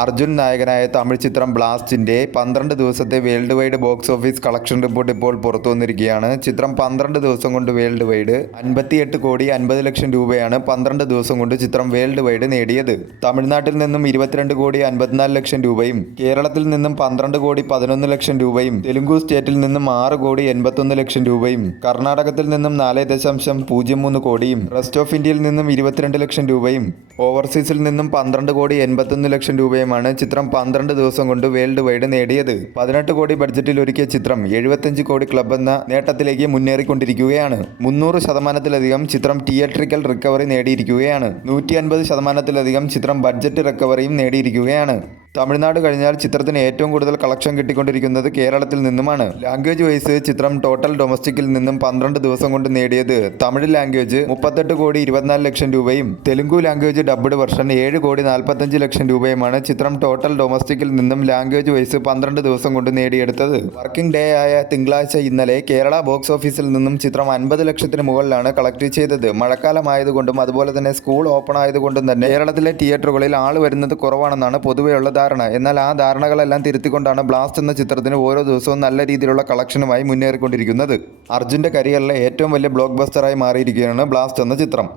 അർജുൻ നായകനായ തമിഴ് ചിത്രം ബ്ലാസ്റ്റിന്റെ 12 ദിവസത്തെ world wide box office collection report ഇപ്പോൾ പുറത്തു വന്നിരിക്കുകയാണ്. ചിത്രം 12 ദിവസം കൊണ്ട് വേൾഡ് വൈഡ് 58 കോടി 50 ലക്ഷം രൂപയാണ് 12 ദിവസം കൊണ്ട് ചിത്രം വേൾഡ് വൈഡ് നേടിയത്. തമിഴ്നാട്ടിൽ നിന്നും 22 കോടി 54 ലക്ഷം രൂപയും കേരളത്തിൽ നിന്നും 12 കോടി 11 ലക്ഷം രൂപയും തെലുങ്കു സ്റ്റേറ്റിൽ നിന്നും 6 കോടി 81 ലക്ഷം രൂപയും കർണാടകത്തിൽ നിന്നും 4.03 കോടിയും റെസ്റ്റ് ഓഫ് ഇന്ത്യയിൽ നിന്നും 22 ലക്ഷം രൂപയും ഓവർസീസിൽ നിന്നും 12 കോടി 81 ലക്ഷം രൂപയുമാണ് ചിത്രം 12 ദിവസം കൊണ്ട് വേൾഡ് വൈഡ് നേടിയത്. 18 കോടി ബഡ്ജറ്റിൽ ഒരുക്കിയ ചിത്രം 75 കോടി ക്ലബ് എന്ന നേട്ടത്തിലേക്ക് മുന്നേറിക്കൊണ്ടിരിക്കുകയാണ്. 300% ചിത്രം തിയേറ്ററിക്കൽ റിക്കവറി നേടിയിരിക്കുകയാണ്. 150% ചിത്രം ബഡ്ജറ്റ് റിക്കവറിയും നേടിയിരിക്കുകയാണ്. തമിഴ്നാട് കഴിഞ്ഞാൽ ചിത്രത്തിന് ഏറ്റവും കൂടുതൽ കളക്ഷൻ കിട്ടിക്കൊണ്ടിരിക്കുന്നത് കേരളത്തിൽ നിന്നുമാണ്. ലാംഗ്വേജ് വൈസ് ചിത്രം ടോട്ടൽ ഡൊമസ്റ്റിക്കിൽ നിന്നും 12 ദിവസം കൊണ്ട് നേടിയത് തമിഴ് ലാംഗ്വേജ് 38 കോടി 24 ലക്ഷം രൂപയും തെലുങ്കു ലാംഗ്വേജ് ഡബ്ഡ് വെർഷൻ 7 കോടി 45 ലക്ഷം രൂപയുമാണ് ചിത്രം ടോട്ടൽ ഡൊമസ്റ്റിക്കിൽ നിന്നും ലാംഗ്വേജ് വൈസ് 12 ദിവസം കൊണ്ട് നേടിയെടുത്തത്. വർക്കിംഗ് ഡേ ആയ തിങ്കളാഴ്ച ഇന്നലെ കേരള ബോക്സ് ഓഫീസിൽ നിന്നും ചിത്രം 50 ലക്ഷത്തിന് മുകളിലാണ് കളക്ട് ചെയ്തത്. മഴക്കാലമായതുകൊണ്ടും അതുപോലെ തന്നെ സ്കൂൾ ഓപ്പൺ ആയതുകൊണ്ടും തന്നെ കേരളത്തിലെ തിയേറ്ററുകളിൽ ആൾ വരുന്നത് കുറവാണെന്നാണ് പൊതുവെയുള്ള ധാരണ. എന്നാൽ ആ ധാരണകളെല്ലാം തിരുത്തിക്കൊണ്ടാണ് ബ്ലാസ്റ്റ് എന്ന ചിത്രത്തിന് ഓരോ ദിവസവും നല്ല രീതിയിലുള്ള കളക്ഷനുമായി മുന്നേറിക്കൊണ്ടിരിക്കുന്നത്. അർജുൻ്റെ കരിയറിലെ ഏറ്റവും വലിയ ബ്ലോക്ക് ബസ്റ്ററായി മാറിയിരിക്കുകയാണ് ബ്ലാസ്റ്റ് എന്ന ചിത്രം.